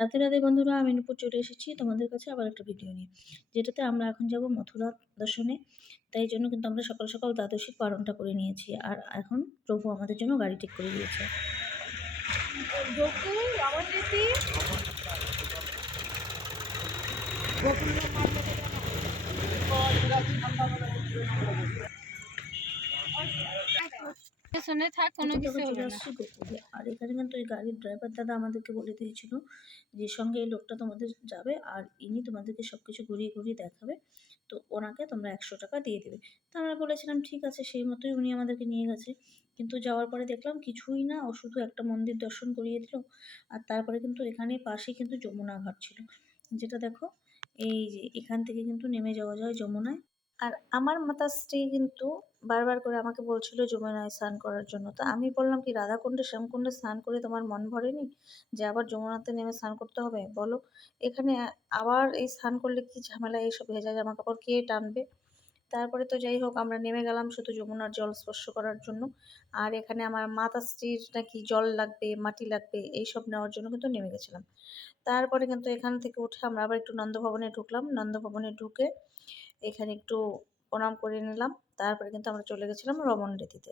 রাধে রাধে বন্ধুরা, আমি নূপুর চলে এসেছি তোমাদের কাছে আবার একটা ভিডিও নিয়ে, যেটাতে আমরা এখন যাব মথুরা দর্শনে। তাই জন্য কিন্তু আমরা সকাল সকাল দ্বাদশীর পালনটা করে নিয়েছি, আর এখন প্রভু আমাদের জন্য গাড়ি ঠিক করে দিয়েছে। শুনে থাক, কোনো কিছু চলে হবে না। আসছি গোকুলে, আর এখানে কিন্তু এই গাড়ির ড্রাইভার দাদা আমাদেরকে বলে দিয়েছিল যে সঙ্গে এই লোকটা তোমাদের যাবে, আর ইনি তোমাদেরকে সবকিছু ঘুরিয়ে ঘুরিয়ে দেখাবে, তো ওনাকে তোমরা 100 টাকা দিয়ে দেবে। তো আমরা বলেছিলাম ঠিক আছে, সেই মতোই উনি আমাদেরকে নিয়ে গেছে। কিন্তু যাওয়ার পরে দেখলাম কিছুই না, ও শুধু একটা মন্দির দর্শন করিয়ে দিল। আর তারপরে কিন্তু এখানে পাশেই কিন্তু যমুনা ঘাট ছিল, যেটা দেখো এই যে এখান থেকে কিন্তু নেমে যাওয়া যায় যমুনায়। আর আমার মাতাশ্রী কিন্তু বারবার করে আমাকে বলছিল যমুনায় স্নান করার জন্য। তো আমি বললাম কি, রাধাকুণ্ডে শ্যামকুণ্ডে স্নান করে তোমার মন ভরেনি যে আবার যমুনাতে নেমে স্নান করতে হবে বলো? এখানে আবার এই স্নান করলে কি ঝামেলা, এইসব ভেজা জামা কাপড় কে টানবে? তারপরে তো যাই হোক, আমরা নেমে গেলাম শুধু যমুনার জল স্পর্শ করার জন্য। আর এখানে আমার মাতাশ্রীর নাকি জল লাগবে, মাটি লাগবে, এইসব নেওয়ার জন্য কিন্তু নেমে গেছিলাম। তারপরে কিন্তু এখান থেকে উঠে আমরা আবার একটু নন্দভবনে ঢুকলাম। নন্দভবনে ঢুকে এখানে একটু প্রণাম করে নিলাম। তারপরে কিন্তু আমরা চলে গেছিলাম রমণরীতিতে।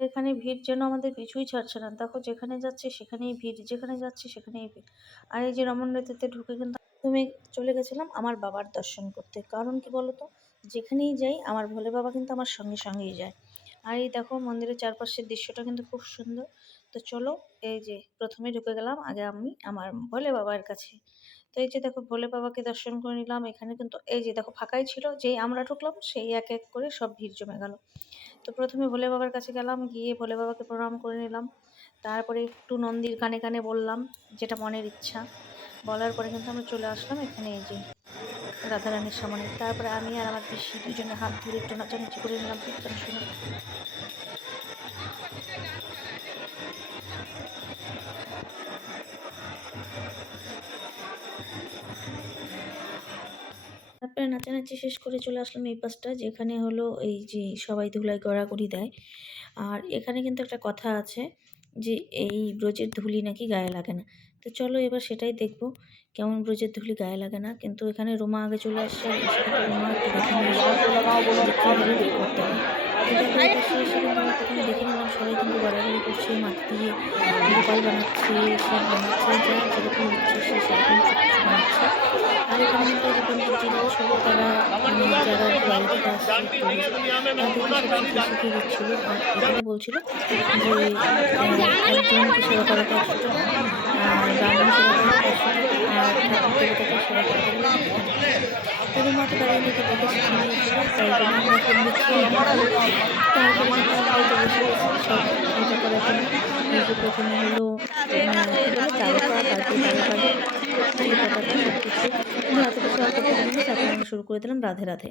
এখানে ভিড় যেন আমাদের পিছুই ছাড়ছে না। দেখো যেখানে যাচ্ছি সেখানেই ভিড়, যেখানে যাচ্ছি সেখানেই ভিড়। আর এই যে রমণরীতিতে ঢুকে কিন্তু তুমি চলে গেছিলাম আমার বাবার দর্শন করতে। কারণ কি বলতো, যেখানেই যাই আমার ভোলে বাবা কিন্তু আমার সঙ্গে সঙ্গেই যায়। আর এই দেখো মন্দিরের চারপাশের দৃশ্যটা কিন্তু খুব সুন্দর। তো চলো, এই যে প্রথমে ঢুকে গেলাম আগে আমি আমার ভোলে বাবার কাছে। তো এই যে দেখো ভোলে বাবাকে দর্শন করে নিলাম। এখানে কিন্তু এই যে দেখো ফাঁকাই ছিল, যেই আমরা ঢুকলাম সেই এক এক করে সব ভিড় জমে গেল। তো প্রথমে ভোলে বাবার কাছে গেলাম, গিয়ে ভোলে বাবাকে প্রণাম করে নিলাম। তারপরে একটু নন্দীর কানে কানে বললাম যেটা মনের ইচ্ছা। বলার পরে কিন্তু আমরা চলে আসলাম এখানে এই যে রাধারানীর সামনে। তারপরে আমি আর আমার পিসি দুজনে হাত ধরে একটু নাচানাচি করে নিলাম কীর্তন শুনে। তারপরে নাচানাচি শেষ করে চলে আসলাম এই পাশটা, যেখানে হলো এই যে সবাই ধুলায় গড়াগড়ি দেয়। আর এখানে কিন্তু একটা কথা আছে যে এই ব্রজের ধুলি নাকি গায়ে লাগে না। তো চলো এবার সেটাই দেখবো, কেমন ব্রজের ধুলি গায়ে লাগে না। কিন্তু এখানে রোমা আগে চলে আসছে, আর এসে কিন্তু রোমা একটু দেখে নিয়ে কীভাবে কী করতে হয়। তো দেখো এটা এসে কিন্তু আমি প্রথমে দেখে নিলাম সবাই কিন্তু গড়াগড়ি করছে, মাটি দিয়ে গোপাল বানাচ্ছে, শিব বানাচ্ছে, যার যেরকম ইচ্ছে সে সেরকম সব কিছু বানাচ্ছে। আর এখানে কিন্তু যে পণ্ডিতজিরাও ছিল, তারা যারা বাইরে থেকে আসছে টুরিস্ট, তাদেরকে সব শিখিয়ে দিচ্ছিল। আর এখানে বলছিল যে একজনকে সেবা করাতে 100 টাকা, আর ব্রাহ্মণ সেবা করাতে 100 টাকা, আর ঠাকুর দেবতাকে সেবা করাতে গেলে 100 টাকা। তো রুমাকে দাঁড়িয়ে থেকে দেখে শিখে নিয়েছিল, তাই জন্য আমরা সব মিটিয়ে তারপরে কিন্তু আমরা তো বসে গেছি সব এটা করার জন্য। এই যে প্রথমে হলো কী বলে তারকা, তারপরে তারকার পতাকা সব কিছু কিন্তু এত কিছু আর করতে পারিনি। তারপরে আমরা শুরু করে দিলাম রাধে রাধে।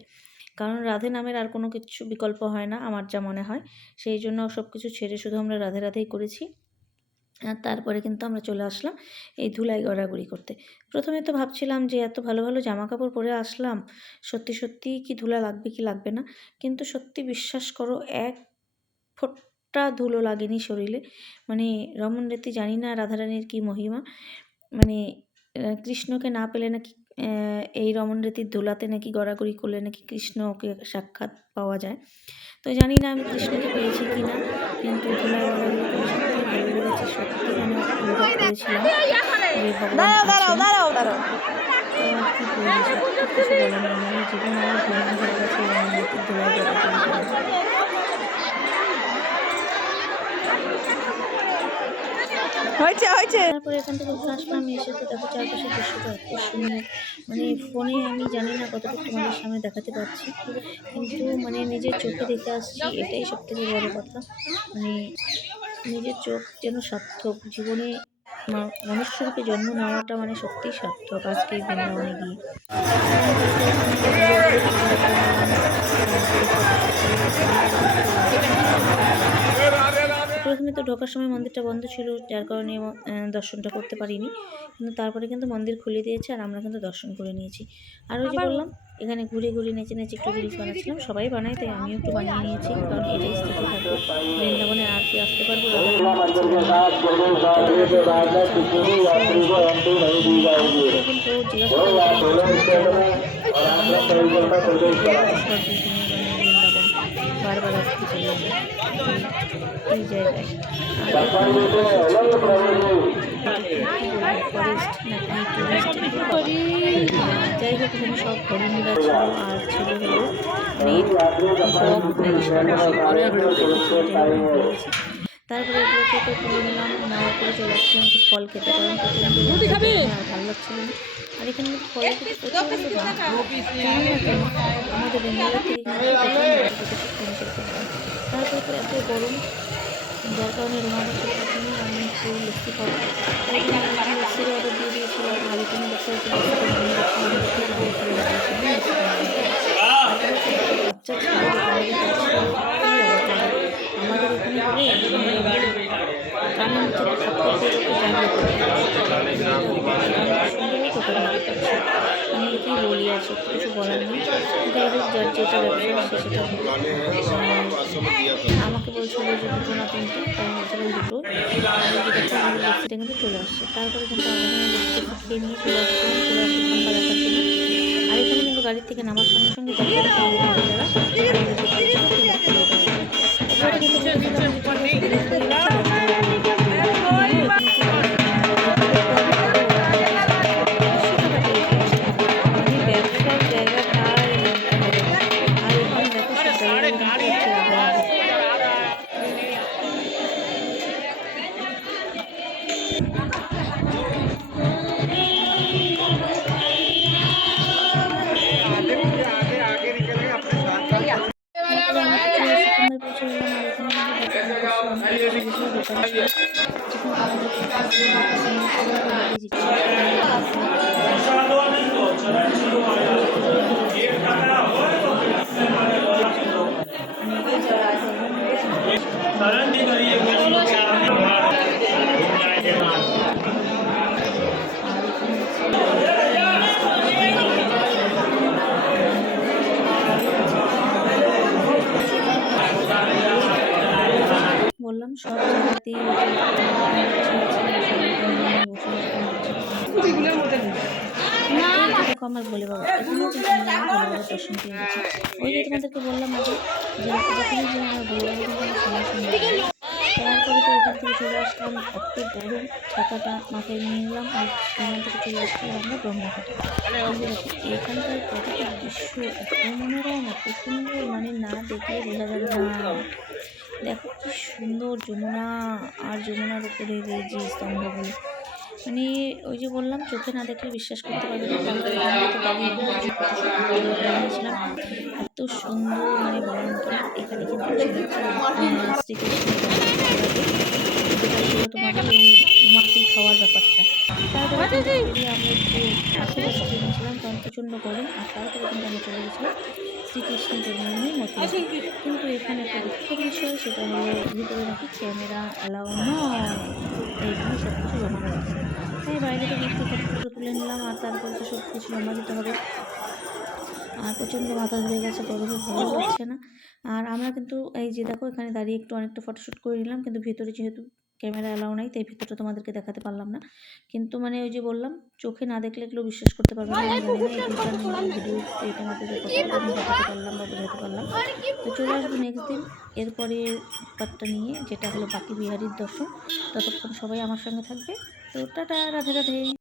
কারণ রাধে নামের আর কোনো কিছু বিকল্প হয় না আমার যা মনে হয়, সেই জন্য সব কিছু ছেড়ে শুধু আমরা রাধে রাধেই করেছি। আর তারপরে কিন্তু আমরা চলে আসলাম এই ধুলায় গড়াগড়ি করতে। প্রথমে তো ভাবছিলাম যে এত ভালো ভালো জামা কাপড় পরে আসলাম, সত্যি সত্যি কি ধুলা লাগবে কি লাগবে না, কিন্তু সত্যি বিশ্বাস করো এক ফোঁটা ধুলো লাগেনি শরীরে। মানে রমণরীতি জানি না রাধারানীর কী মহিমা, মানে কৃষ্ণকে না পেলে নাকি এই রমণরীতির ধুলাতে নাকি গড়াগড়ি করলে নাকি কৃষ্ণকে সাক্ষাৎ পাওয়া যায়। তো জানি না আমি কৃষ্ণকে পেয়েছি কি না, কিন্তু ধুলায় গড়াগড়ি করে সত্যি ভালো লেগেছে। সত্যি যেন অনুভব করেছিলাম যে ভগবান আছেন। তো আর কি বলবো, সত্যি কিছু বলার নেই। মানে জীবন আমার ধন্য হয়ে গেছে এই রমণরীতির ধুলায় গড়াগড়ি করে। তারপরে এখান থেকে উঠে আসলাম, এসে তো দেখো চারপাশের দৃশ্যটা এত সুন্দর। মানে ফোনে আমি জানি না কতটুকু তোমাদের সামনে দেখাতে পারছি, কিন্তু মানে নিজের চোখে দেখে আসছি, এটাই সব থেকে বড় কথা। মানে নিজের চোখ যেন সার্থক, জীবনে মনুষ্যরূপে জন্ম নেওয়াটা মানে সত্যিই সার্থক আজকে এই বৃন্দাবনে গিয়ে। প্রথমে তো ঢোকার সময় মন্দিরটা বন্ধ ছিল, যার কারণে দর্শনটা করতে পারিনি, কিন্তু তারপরে কিন্তু মন্দির খুলে দিয়েছে আর আমরা কিন্তু দর্শন করে নিয়েছি। আর ওই যে বললাম এখানে ঘুরে ঘুরে নেচে নেচে একটু রিলস বানাচ্ছিলাম, সবাই বানায় তাই আমিও একটু বানিয়ে নিয়েছি, কারণ এটাই স্মৃতি থাকবে। বৃন্দাবনে আর কি আসতে পারবো, কিন্তু জিজ্ঞাসা বারবার আসতে চলে যাবে এই জায়গায়। ফরেস্ট নাকি টুরিস্ট, যাই হোক এখানে সব হরিণরা ছিল আর ছিল হলো অনেক তারপরে এগুলোকে তো তুলে নিলাম, নেওয়ার পরে চলে আসছিলাম একটু ফল খেতে, কারণ আর ভালো লাগছিল না। আর এখানে ফল খেতে আমাদের বেঙ্গলের থেকে তারপরে তো এত গরম, যার কারণে রোমাটা ছিল প্রথমে আমি একটু লস্যি খাবো, তাই লস্যির অর্ডার দিয়ে দিয়েছিলাম। আর এখানে দেখতে হচ্ছে বাচ্চা ছিল আমাদের এখানে কানের নিচে আমি কি বলি, আর সত্যি কিছু বলার নেই। যাই হোক যার যেটা ব্যবসা সেটা আমাকে বলছিল যে দুটো না তিনটে, তাই বলছিলাম দুটো, সেটা কিন্তু চলে আসছে। তারপরে কিন্তু আমরা খেয়ে নিয়ে চলে আসছিলাম ঠান্ডা দেখার জন্য। আর এখানে কিন্তু গাড়ির থেকে নামার সঙ্গে সঙ্গে বললাম সব জায়গাতেই আমার বলে বাবা এখানেও কিন্তু আমি ভোলে বাবার দর্শন পেয়ে গেছি। ওই যে তোমাদেরকে বললাম আগে যে যখনই যে আমার ভোলে বাবা কিন্তু আমার সঙ্গে সঙ্গে তারপরে তো ওখান থেকে চলে আসলাম এত গরম, ছাতাটা মাথায় নিয়ে নিলাম আর এখান থেকে চলে আসছিলাম আমরা ব্রহ্মঘাটে। এখানকার প্রাকৃতিক দৃশ্য এত মনোরম এত সুন্দর, মানে না দেখলে বোঝা যাবে না। দেখো কি সুন্দর যমুনা, আর যমুনার উপরে যে স্তম্ভগুলো, মানে ওই যে বললাম চোখে না দেখলে বিশ্বাস করতে পারবে না। নিয়েছিলাম এত সুন্দর, মানে বলার মতো না। এখানে কিন্তু তোমার এই মাটি খাওয়ার ব্যাপারটা। তারপরে আমরা একটু আশেপাশে কিনেছিলাম, কারণ প্রচণ্ড গরম। আর তারপরে কিন্তু আমরা চলে গেছিলাম শ্রীকৃষ্ণ জন্মভূমির মতো। কিন্তু এখানে একটা দুঃখের বিষয়, সেটা হলো ভিতরে নাকি ক্যামেরা অ্যালাউ নয়, এইখানে সব কিছু জমা রাখে। তাই বাইরে থেকে একটু ফটো তুলে নিলাম, আর তারপরে তো সব কিছু জমা দিতে হবে। আর প্রচণ্ড মাথা ধরে গেছে, গরমে ভালো লাগছে না। আর আমরা কিন্তু এই যে দেখো এখানে দাঁড়িয়ে একটু অনেকটা ফটোশ্যুট করে নিলাম, কিন্তু ভিতরে যেহেতু ক্যামেরা অ্যালাউ নাই তাই ভিতরটা তোমাদেরকে দেখাতে পারলাম না। কিন্তু মানে ওই যে বললাম চোখে না দেখলে এগুলো বিশ্বাস করতে পারবে না। আমি জানি না এই ভিডিওতে তোমাদের আমি দেখাতে পারলাম বা বোঝাতে পারলাম। তো চলে আসবো নেক্সট দিন এরপরে পার্টটা নিয়ে, যেটা হলো বাকি বিহারীর দর্শন। ততক্ষণ সবাই আমার সঙ্গে থাকবে। তো টাটা, রাধে রাধে।